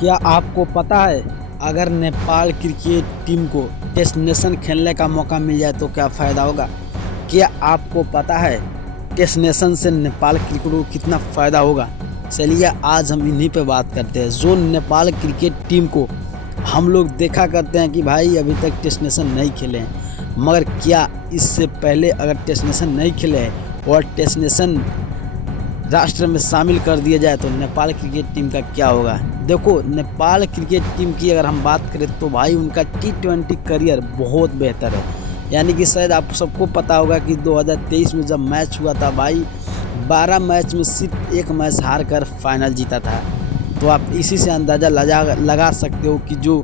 क्या आपको पता है अगर नेपाल क्रिकेट टीम को टेस्ट खेलने का मौका मिल जाए तो क्या फ़ायदा होगा? क्या आपको पता है टेस्ट से नेपाल क्रिकेट को कितना फ़ायदा होगा? चलिए आज हम इन्हीं पे बात करते हैं। जो नेपाल क्रिकेट टीम को हम लोग देखा करते हैं कि भाई अभी तक टेस्ट नहीं खेले हैं, मगर क्या इससे पहले अगर टेस्ट नहीं खेले हैं और टेस्ट राष्ट्र में शामिल कर दिया जाए तो नेपाल क्रिकेट टीम का क्या होगा? देखो, नेपाल क्रिकेट टीम की अगर हम बात करें तो भाई उनका T20 करियर बहुत बेहतर है। यानी कि शायद आप सबको पता होगा कि 2023 में जब मैच हुआ था भाई, 12 मैच में सिर्फ एक मैच हार कर फाइनल जीता था। तो आप इसी से अंदाज़ा लगा सकते हो कि जो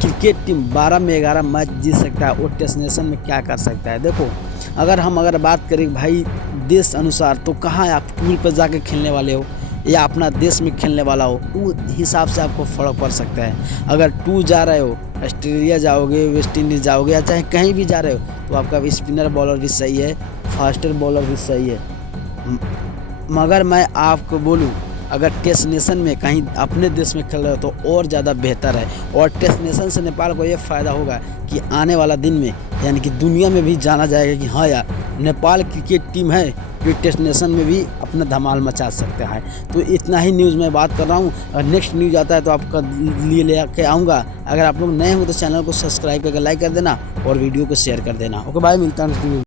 क्रिकेट टीम 12 में 11 मैच जीत सकता है वो टेस्ट में क्या कर सकता है। देखो, अगर बात करें भाई देश अनुसार, तो कहाँ आप टूर पर जाके खेलने वाले हो या अपना देश में खेलने वाला हो, वो हिसाब से आपको फ़र्क पड़ सकता है। अगर टूर जा रहे हो, ऑस्ट्रेलिया जाओगे, वेस्ट इंडीज़ जाओगे या चाहे कहीं भी जा रहे हो, तो आपका स्पिनर बॉलर भी सही है, फास्टर बॉलर भी सही है। मगर मैं आपको बोलूँ, अगर टेस्ट में कहीं अपने देश में खेल रहे हो तो और ज़्यादा बेहतर है। और टेस्ट से नेपाल को ये फ़ायदा होगा कि आने वाला दिन में यानी कि दुनिया में भी जाना जाएगा कि हाँ यार, नेपाल क्रिकेट टीम है जो टेस्ट में भी अपना धमाल मचा सकता है। तो इतना ही न्यूज़ मैं बात कर रहा हूँ, और नेक्स्ट न्यूज़ आता है तो आपका लिए लेके आऊँगा। अगर आप लोग नए हो तो चैनल को सब्सक्राइब करके लाइक कर देना और वीडियो को शेयर कर देना। ओके, बाय, मिलता है।